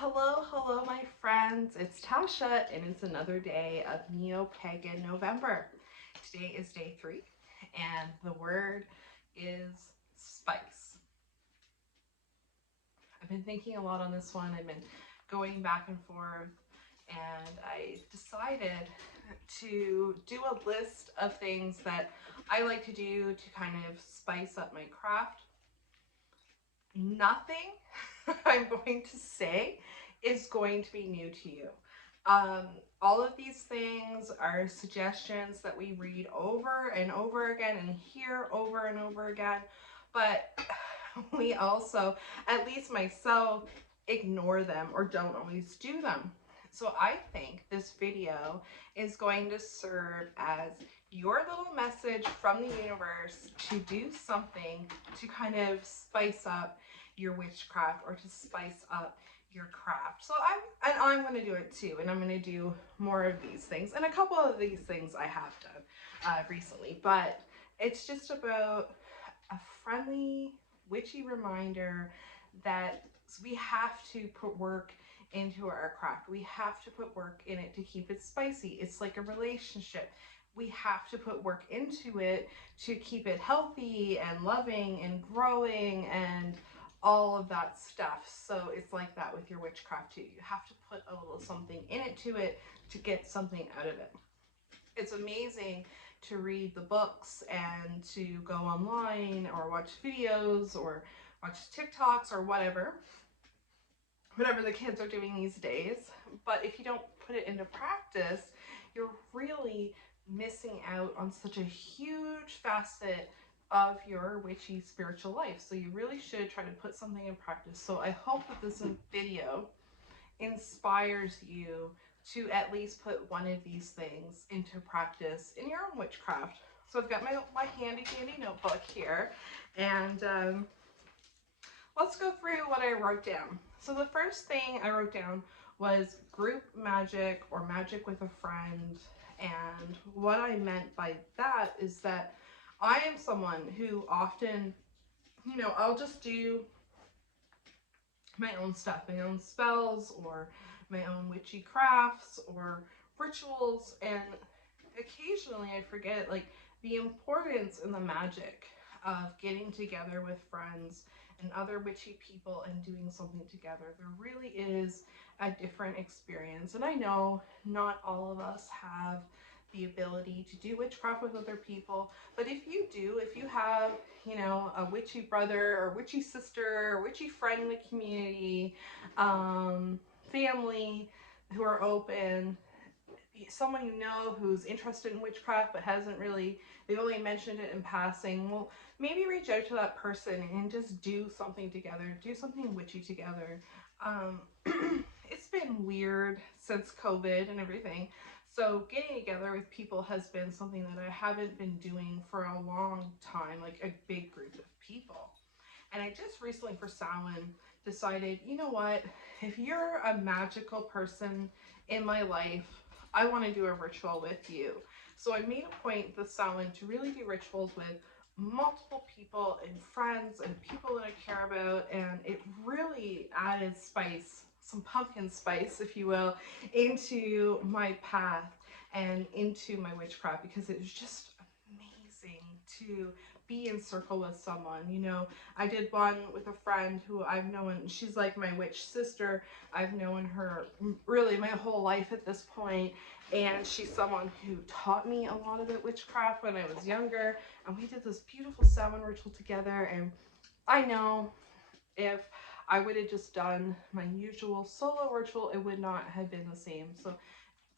Hello, my friends. It's Tasha, and it's another day of Pagan November. Today is day 3, and the word is spice. I've been thinking a lot on this one. I've been going back and forth, and I decided to do a list of things that I like to do to kind of spice up my craft. Nothing I'm going to say is going to be new to you. Um, all of these things are suggestions that we read over and over again and hear over and over again, but we also, at least myself, ignore them or don't always do them. So I think this video is going to serve as your little message from the universe to do something to kind of spice up your witchcraft or to spice up your craft. So I'm going to do it too, and I'm going to do more of these things, and a couple of these things I have done recently, but it's just about a friendly witchy reminder that we have to put work into our craft. We have to put work in it to keep it spicy. It's like a relationship. We have to put work into it to keep it healthy and loving and growing and all of that stuff. So it's like that with your witchcraft too. You have to put a little something in it to get something out of it. It's amazing to read the books and to go online or watch videos or watch TikToks or whatever the kids are doing these days. But if you don't put it into practice, you're really missing out on such a huge facet of your witchy spiritual life. So you really should try to put something in practice. So I hope that this video inspires you to at least put one of these things into practice in your own witchcraft. So I've got my handy dandy notebook here, and let's go through what I wrote down. So the first thing I wrote down was group magic or magic with a friend. And what I meant by that is that I am someone who often, I'll just do my own stuff, my own spells or my own witchy crafts or rituals, and occasionally I forget like the importance and the magic of getting together with friends and other witchy people and doing something together. There really is a different experience, and I know not all of us have the ability to do witchcraft with other people, but if you do, if you have, a witchy brother or witchy sister or witchy friend in the community, family who are open, someone you know who's interested in witchcraft but they've only mentioned it in passing, well, maybe reach out to that person and just do something together, do something witchy together. It's been weird since COVID and everything, so getting together with people has been something that I haven't been doing for a long time, like a big group of people. And I just recently for Samhain decided, you know what, if you're a magical person in my life, I want to do a ritual with you. So I made a point this Samhain to really do rituals with multiple people and friends and people that I care about, and it really added spice, some pumpkin spice, if you will, into my path and into my witchcraft, because it was just amazing to be in circle with someone. I did one with a friend who I've known, she's like my witch sister. I've known her really my whole life at this point, and she's someone who taught me a lot about witchcraft when I was younger, and we did this beautiful Samhain ritual together. And I know if I would have just done my usual solo ritual, it would not have been the same. So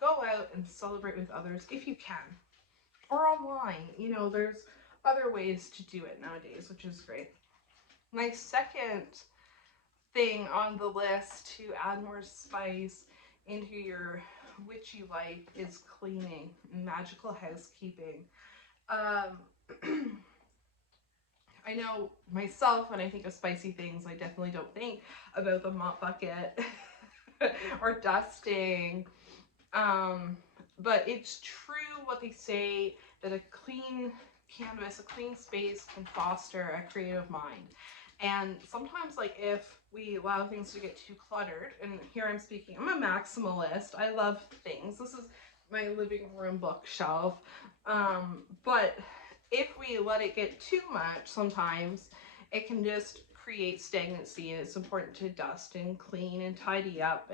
go out and celebrate with others if you can, or online. There's other ways to do it nowadays, which is great. My second thing on the list to add more spice into your witchy life is cleaning, magical housekeeping. I know myself, when I think of spicy things, I definitely don't think about the mop bucket or dusting. But it's true what they say, that a clean canvas, a clean space can foster a creative mind. And sometimes, like, if we allow things to get too cluttered, and here I'm speaking, I'm a maximalist. I love things. This is my living room bookshelf. But if we let it get too much, sometimes it can just create stagnancy, and it's important to dust and clean and tidy up,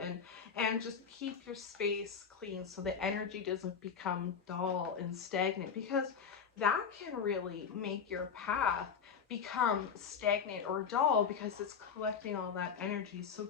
and just keep your space clean so the energy doesn't become dull and stagnant, because that can really make your path become stagnant or dull because it's collecting all that energy. So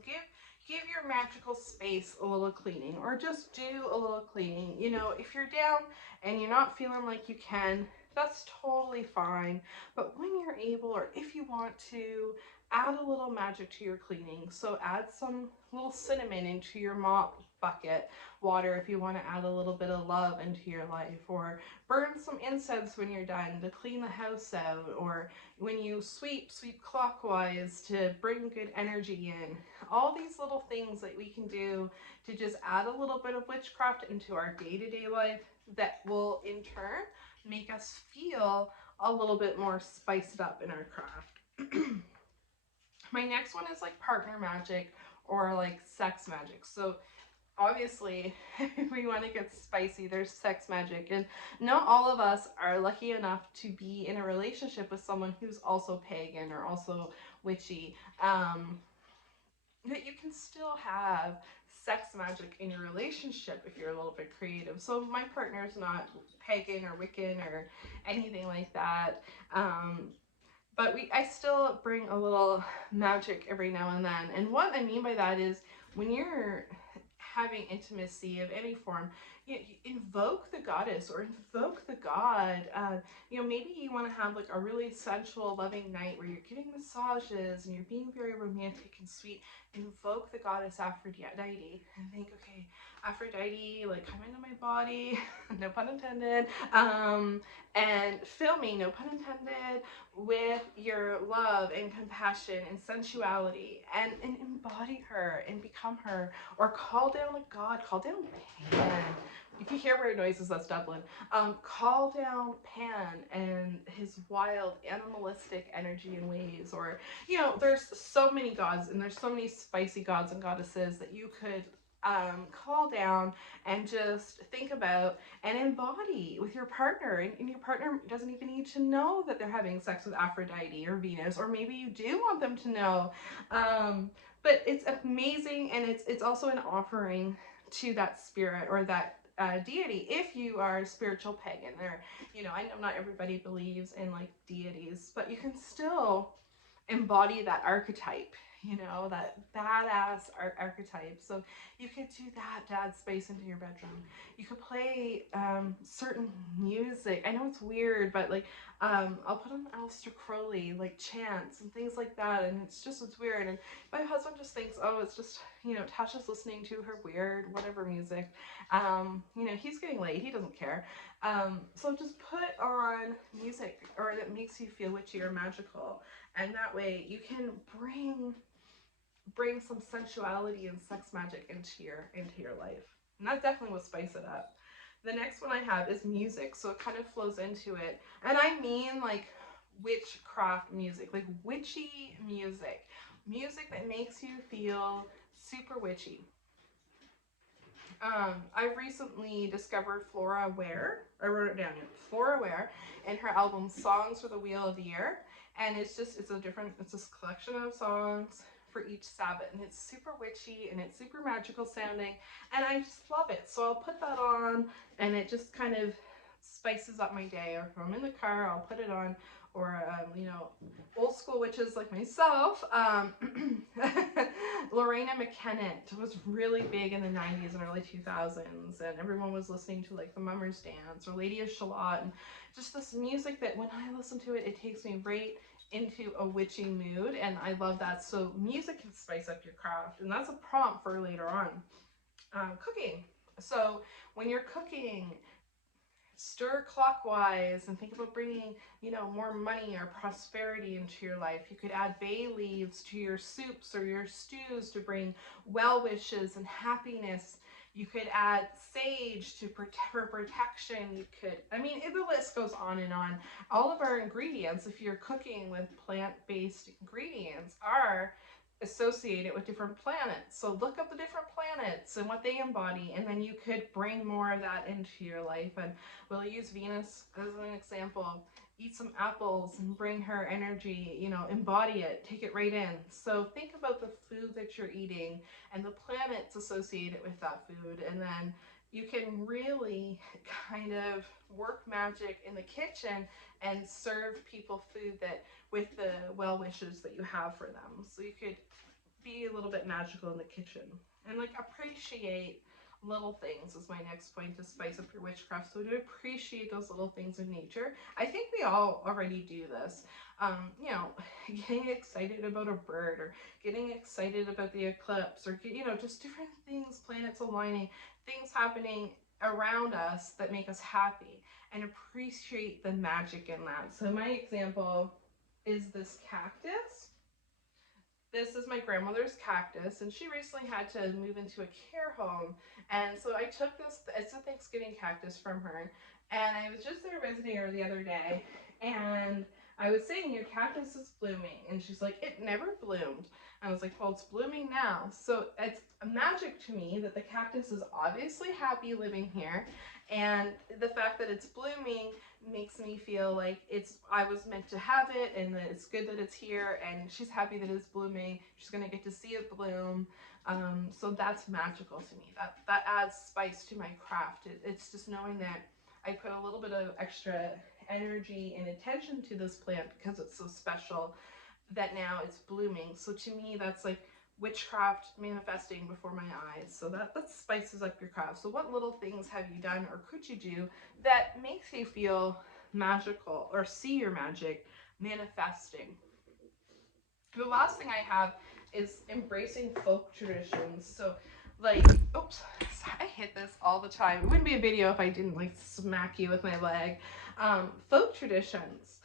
give your magical space a little cleaning, or just do a little cleaning. You know, if you're down and you're not feeling like you can, that's totally fine. But when you're able, or if you want to, add a little magic to your cleaning. So add some little cinnamon into your mop bucket water if you want to add a little bit of love into your life, or burn some incense when you're done to clean the house out, or when you sweep clockwise to bring good energy in. All these little things that we can do to just add a little bit of witchcraft into our day-to-day life that will in turn make us feel a little bit more spiced up in our craft. My next one is like partner magic, or like sex magic. So obviously, if we want to get spicy, there's sex magic, and not all of us are lucky enough to be in a relationship with someone who's also pagan or also witchy. But you can still have sex magic in your relationship if you're a little bit creative. So my partner's not pagan or Wiccan or anything like that. But I still bring a little magic every now and then. And what I mean by that is, when you're having intimacy of any form, you invoke the goddess or invoke the god. Maybe you want to have like a really sensual, loving night where you're getting massages and you're being very romantic and sweet. Invoke the goddess Aphrodite and think, okay, Aphrodite, like, come into my body, no pun intended, and fill me, no pun intended, with your love and compassion and sensuality, and embody her and become her, or call down a god, call down Pan. If you hear weird noises, that's Dublin. Call down Pan and his wild animalistic energy and ways, or, there's so many gods, and there's so many spicy gods and goddesses that you could call down and just think about and embody with your partner. And your partner doesn't even need to know that they're having sex with Aphrodite or Venus, or maybe you do want them to know. But it's amazing, and it's also an offering to that spirit or that deity, if you are a spiritual pagan. I know not everybody believes in like deities, but you can still embody that archetype, that badass archetype. So you could do that to add space into your bedroom. You could play certain music. I know it's weird, but like I'll put on Aleister Crowley, like chants and things like that, and it's weird. And my husband just thinks, oh, it's just, Tasha's listening to her weird whatever music. He's getting late, he doesn't care. So just put on music or that makes you feel witchy or magical, and that way you can bring some sensuality and sex magic into your life. And that definitely will spice it up. The next one I have is music, so it kind of flows into it. And I mean like witchcraft music, like witchy music. Music that makes you feel super witchy. I recently discovered Flora Ware. I wrote it down here. Flora Ware, and her album Songs for the Wheel of the Year. And it's this collection of songs for each Sabbath. And it's super witchy and it's super magical sounding. And I just love it. So I'll put that on, and it just kind of spices up my day. Or if I'm in the car, I'll put it on. Or, old school witches like myself. Loreena McKennitt was really big in the 90s and early 2000s, and everyone was listening to like the Mummers Dance or Lady of Shalott, and just this music that when I listen to it, it takes me right into a witchy mood, and I love that. So music can spice up your craft, and that's a prompt for later on. Cooking. So when you're cooking, stir clockwise and think about bringing, more money or prosperity into your life. You could add bay leaves to your soups or your stews to bring well wishes and happiness. You could add sage to for protection. You could, I mean, the list goes on and on. All of our ingredients, if you're cooking with plant-based ingredients, are associated with different planets. So look up the different planets and what they embody, and then you could bring more of that into your life. And we'll use Venus as an example. Eat some apples and bring her energy, you know, embody it, take it right in. So think about the food that you're eating and the planets associated with that food, and then you can really kind of work magic in the kitchen and serve people food that with the well wishes that you have for them. So you could be a little bit magical in the kitchen and like appreciate little things is my next point to spice up your witchcraft. So to appreciate those little things in nature. I think we all already do this. You know, getting excited about a bird, or getting excited about the eclipse, or you know, just different things, planets aligning, things happening around us that make us happy, and appreciate the magic in that. So my example is this cactus. This is my grandmother's cactus, and she recently had to move into a care home. And so I took this, it's a Thanksgiving cactus from her, and I was just there visiting her the other day, and I was saying, your cactus is blooming. And she's like, it never bloomed. I was like, well, it's blooming now. So it's magic to me that the cactus is obviously happy living here, and the fact that it's blooming makes me feel like I was meant to have it, and that it's good that it's here, and she's happy that it's blooming. She's gonna get to see it bloom. So that's magical to me. That adds spice to my craft. It's just knowing that I put a little bit of extra energy and attention to this plant because it's so special, that now it's blooming. So to me, that's like witchcraft manifesting before my eyes. So that spices up your craft. So what little things have you done or could you do that makes you feel magical or see your magic manifesting? The last thing I have is embracing folk traditions. So like, oops, I hit this all the time. It wouldn't be a video if I didn't like smack you with my leg. Folk traditions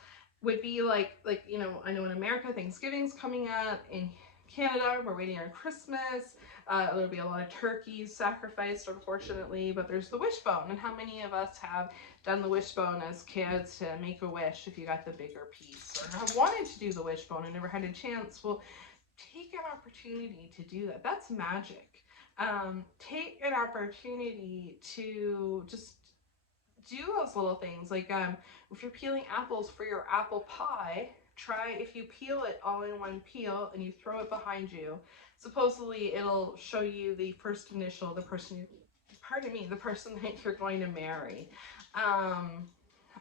would be like, you know, I know in America, Thanksgiving's coming up. In Canada, we're waiting on Christmas. There'll be a lot of turkeys sacrificed, unfortunately, but there's the wishbone. And how many of us have done the wishbone as kids to make a wish if you got the bigger piece, or have wanted to do the wishbone and never had a chance? Well, take an opportunity to do that. That's magic. Take an opportunity to just do those little things. Like if you're peeling apples for your apple pie, try if you peel it all in one peel and you throw it behind you. Supposedly it'll show you the first initial, the person you, pardon me, the person that you're going to marry.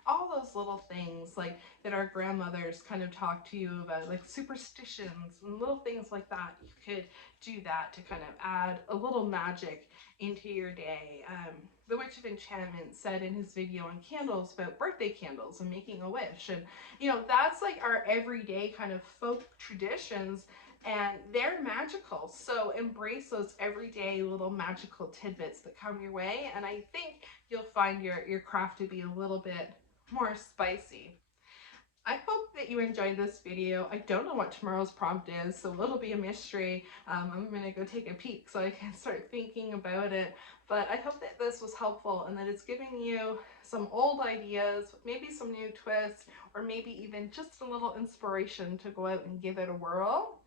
All those little things like that our grandmothers kind of talk to you about, like superstitions and little things like that. You could do that to kind of add a little magic into your day. The Witch of Enchantment said in his video on candles about birthday candles and making a wish, and you know, that's like our everyday kind of folk traditions, and they're magical. So embrace those everyday little magical tidbits that come your way, and I think you'll find your craft to be a little bit more spicy. I hope that you enjoyed this video. I don't know what tomorrow's prompt is, so it'll be a mystery. I'm gonna go take a peek so I can start thinking about it. But I hope that this was helpful and that it's giving you some old ideas, maybe some new twists, or maybe even just a little inspiration to go out and give it a whirl.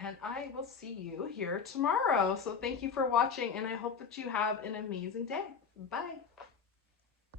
And I will see you here tomorrow. So thank you for watching, and I hope that you have an amazing day. Bye.